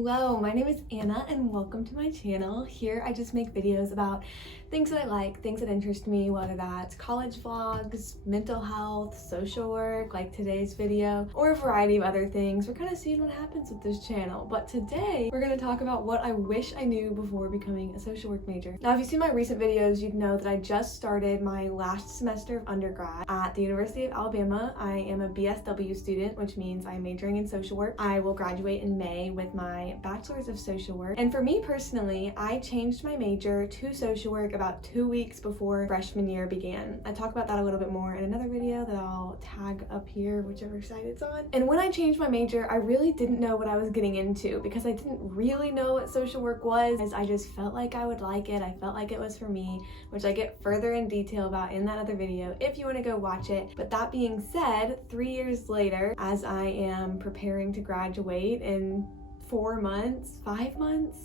Hello, my name is Anna and welcome to my channel. Here I just make videos about things that I like, things that interest me, whether that's college vlogs, mental health, social work, like today's video, or a variety of other things. We're kind of seeing what happens with this channel. But today we're going to talk about what I wish I knew before becoming a social work major. Now, if you've seen my recent videos, you'd know that I just started my last semester of undergrad at the University of Alabama. I am a BSW student, which means I'm majoring in social work. I will graduate in May with my bachelor's of social work. And for me personally, I changed my major to social work about 2 weeks before freshman year began. I talk about that a little bit more in another video that I'll tag up here, whichever side it's on. And when I changed my major, I really didn't know what I was getting into because I didn't really know what social work was. I just felt like I would like it. I felt like it was for me, which I get further in detail about in that other video if you want to go watch it. But that being said, 3 years later, as I am preparing to graduate in 4 months, 5 months,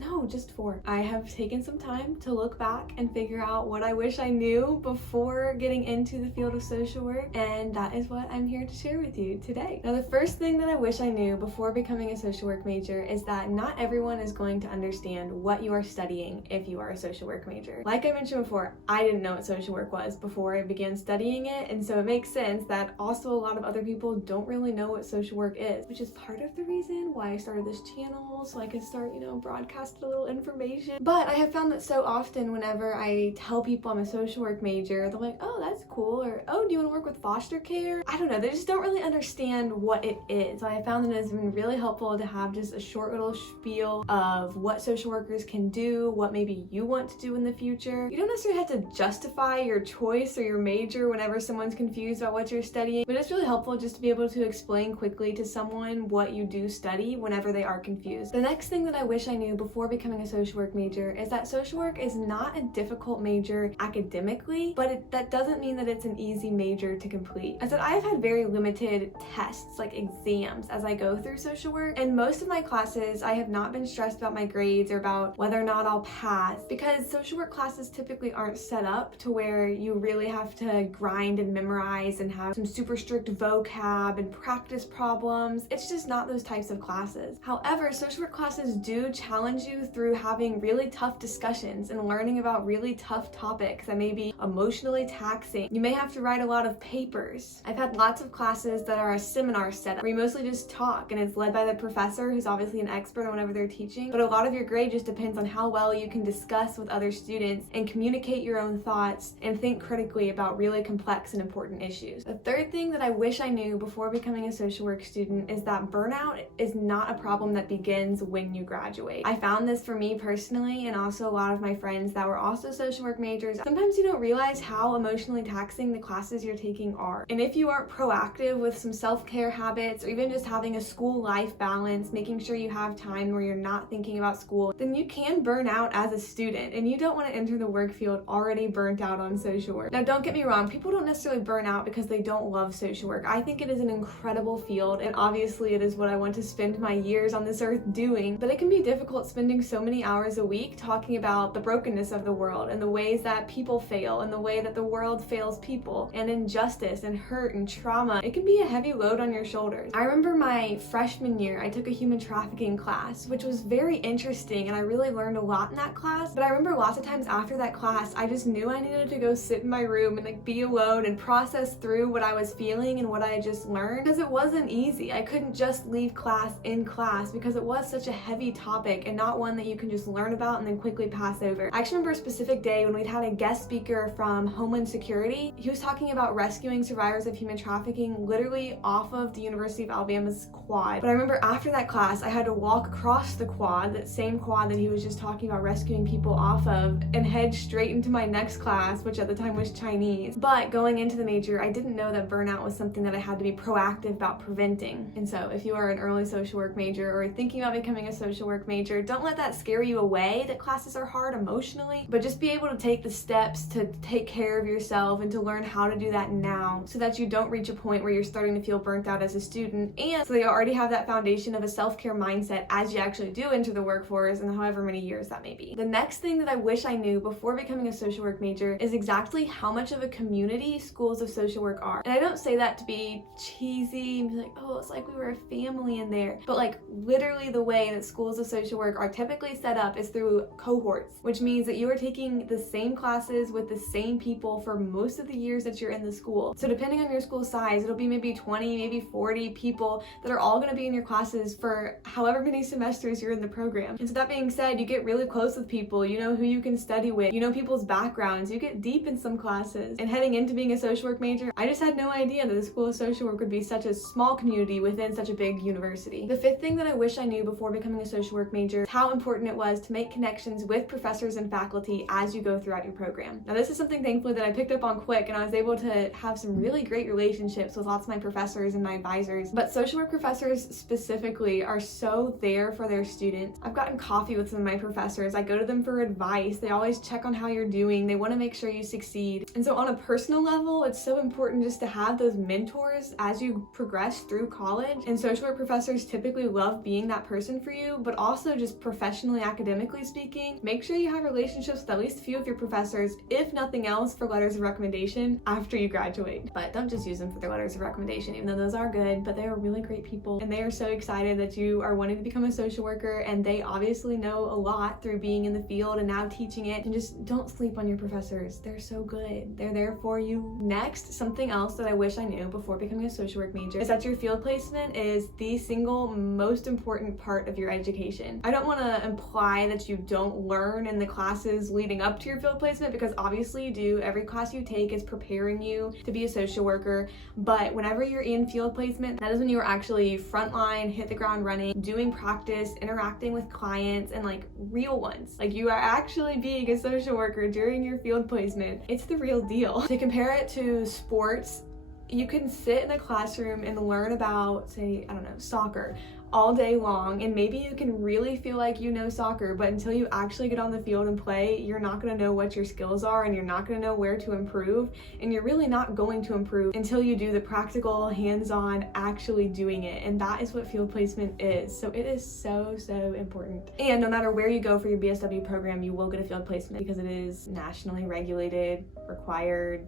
no, just 4. I have taken some time to look back and figure out what I wish I knew before getting into the field of social work, and that is what I'm here to share with you today. Now, the first thing that I wish I knew before becoming a social work major is that not everyone is going to understand what you are studying if you are a social work major. Like I mentioned before, I didn't know what social work was before I began studying it, and so it makes sense that also a lot of other people don't really know what social work is, which is part of the reason why I started this channel, so I could start, broadcasting a little information. But I have found that so often whenever I tell people I'm a social work major, they're like, oh, that's cool, or oh, do you want to work with foster care? I don't know, they just don't really understand what it is. So I found that it's been really helpful to have just a short little spiel of what social workers can do, what maybe you want to do in the future. You don't necessarily have to justify your choice or your major whenever someone's confused about what you're studying, but it's really helpful just to be able to explain quickly to someone what you do study whenever they are confused. The next thing that I wish I knew before becoming a social work major is that social work is not a difficult major academically, but that doesn't mean that it's an easy major to complete. I said I have had very limited tests, like exams, as I go through social work, and most of my classes I have not been stressed about my grades or about whether or not I'll pass, because social work classes typically aren't set up to where you really have to grind and memorize and have some super strict vocab and practice problems. It's just not those types of classes. However, social work classes do challenge you through having really tough discussions and learning about really tough topics that may be emotionally taxing. You may have to write a lot of papers. I've had lots of classes that are a seminar setup where you mostly just talk and it's led by the professor who's obviously an expert on whatever they're teaching, but a lot of your grade just depends on how well you can discuss with other students and communicate your own thoughts and think critically about really complex and important issues. The third thing that I wish I knew before becoming a social work student is that burnout is not a problem that begins when you graduate. I found this for me personally, and also a lot of my friends that were also social work majors. Sometimes you don't realize how emotionally taxing the classes you're taking are. And if you aren't proactive with some self-care habits, or even just having a school-life balance, making sure you have time where you're not thinking about school, then you can burn out as a student, and you don't want to enter the work field already burnt out on social work. Now, don't get me wrong, people don't necessarily burn out because they don't love social work. I think it is an incredible field, and obviously it is what I want to spend my years on this earth doing, but it can be difficult spending so many hours a week talking about the brokenness of the world and the ways that people fail and the way that the world fails people and injustice and hurt and trauma. It can be a heavy load on your shoulders. I remember my freshman year, I took a human trafficking class, which was very interesting, and I really learned a lot in that class. But I remember lots of times after that class, I just knew I needed to go sit in my room and be alone and process through what I was feeling and what I had just learned, because it wasn't easy. I couldn't just leave class in class because it was such a heavy topic and not one that you can just learn about and then quickly pass over. I actually remember a specific day when we'd had a guest speaker from Homeland Security. He was talking about rescuing survivors of human trafficking literally off of the University of Alabama's quad. But I remember after that class, I had to walk across the quad, that same quad that he was just talking about rescuing people off of, and head straight into my next class, which at the time was Chinese. But going into the major, I didn't know that burnout was something that I had to be proactive about preventing. And so if you are an early social work major or thinking about becoming a social work major, don't don't let that scare you away that classes are hard emotionally, but just be able to take the steps to take care of yourself and to learn how to do that now so that you don't reach a point where you're starting to feel burnt out as a student, and so you already have that foundation of a self-care mindset as you actually do enter the workforce and however many years that may be. The next thing that I wish I knew before becoming a social work major is exactly how much of a community schools of social work are. And I don't say that to be cheesy and be like, oh, it's like we were a family in there, but like literally the way that schools of social work are typically set up is through cohorts, which means that you are taking the same classes with the same people for most of the years that you're in the school. So depending on your school size, it'll be maybe 20, maybe 40 people that are all going to be in your classes for however many semesters you're in the program. And so that being said, you get really close with people, you know who you can study with, you know people's backgrounds, you get deep in some classes. And heading into being a social work major, I just had no idea that the School of Social Work would be such a small community within such a big university. The fifth thing that I wish I knew before becoming a social work major is how important it was to make connections with professors and faculty as you go throughout your program. Now this is something thankfully that I picked up on quick, and I was able to have some really great relationships with lots of my professors and my advisors. But social work professors specifically are so there for their students. I've gotten coffee with some of my professors. I go to them for advice. They always check on how you're doing. They want to make sure you succeed. And so on a personal level, it's so important just to have those mentors as you progress through college. And social work professors typically love being that person for you, but also just professionally, academically speaking, make sure you have relationships with at least a few of your professors, if nothing else, for letters of recommendation after you graduate. But don't just use them for their letters of recommendation, even though those are good, but they are really great people, and they are so excited that you are wanting to become a social worker, and they obviously know a lot through being in the field and now teaching it. And just don't sleep on your professors. They're so good. They're there for you. Next, something else that I wish I knew before becoming a social work major is that your field placement is the single most important part of your education. I don't want to imply that you don't learn in the classes leading up to your field placement, because obviously you do. Every class you take is preparing you to be a social worker, but whenever you're in field placement, that is when you are actually frontline, hit the ground running, doing practice, interacting with clients, and like real ones. Like you are actually being a social worker during your field placement. It's the real deal. To compare it to sports, you can sit in a classroom and learn about, say, I don't know, soccer all day long, and maybe you can really feel like you know soccer, but until you actually get on the field and play, you're not going to know what your skills are, and you're not going to know where to improve, and you're really not going to improve until you do the practical, hands-on, actually doing it. And that is what field placement is. So it is so important. And no matter where you go for your BSW program, you will get a field placement because it is nationally regulated, required,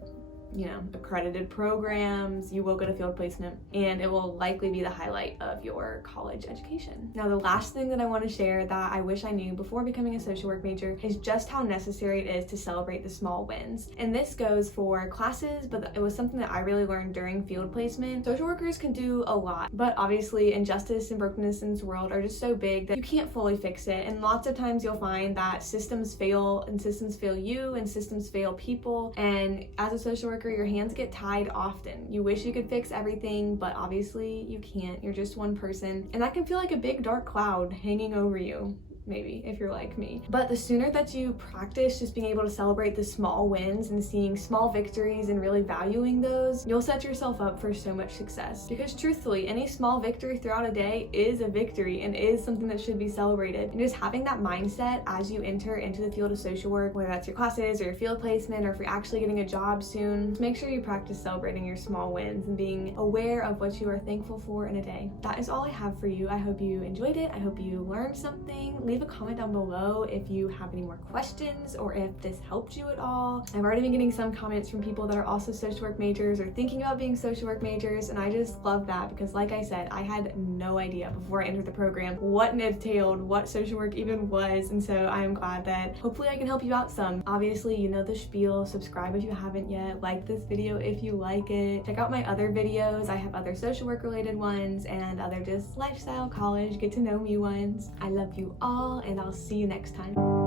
you know, accredited programs. You will get a field placement, and it will likely be the highlight of your college education. Now, the last thing that I want to share that I wish I knew before becoming a social work major is just how necessary it is to celebrate the small wins. And this goes for classes, but it was something that I really learned during field placement. Social workers can do a lot, but obviously injustice and brokenness in this world are just so big that you can't fully fix it. And lots of times you'll find that systems fail, and systems fail you, and systems fail people. And as a social worker, your hands get tied often. You wish you could fix everything, but obviously you can't. You're just one person, and that can feel like a big dark cloud hanging over you. Maybe, if you're like me. But the sooner that you practice just being able to celebrate the small wins and seeing small victories and really valuing those, you'll set yourself up for so much success. Because truthfully, any small victory throughout a day is a victory and is something that should be celebrated. And just having that mindset as you enter into the field of social work, whether that's your classes or your field placement, or if you're actually getting a job soon, just make sure you practice celebrating your small wins and being aware of what you are thankful for in a day. That is all I have for you. I hope you enjoyed it. I hope you learned something. Leave a comment down below if you have any more questions or if this helped you at all. I've already been getting some comments from people that are also social work majors or thinking about being social work majors, and I just love that because, like I said, I had no idea before I entered the program what it entailed, what social work even was, and so I'm glad that hopefully I can help you out some. Obviously, you know the spiel. Subscribe if you haven't yet. Like this video if you like it. Check out my other videos. I have other social work related ones and other just lifestyle, college, get to know me ones. I love you all, and I'll see you next time.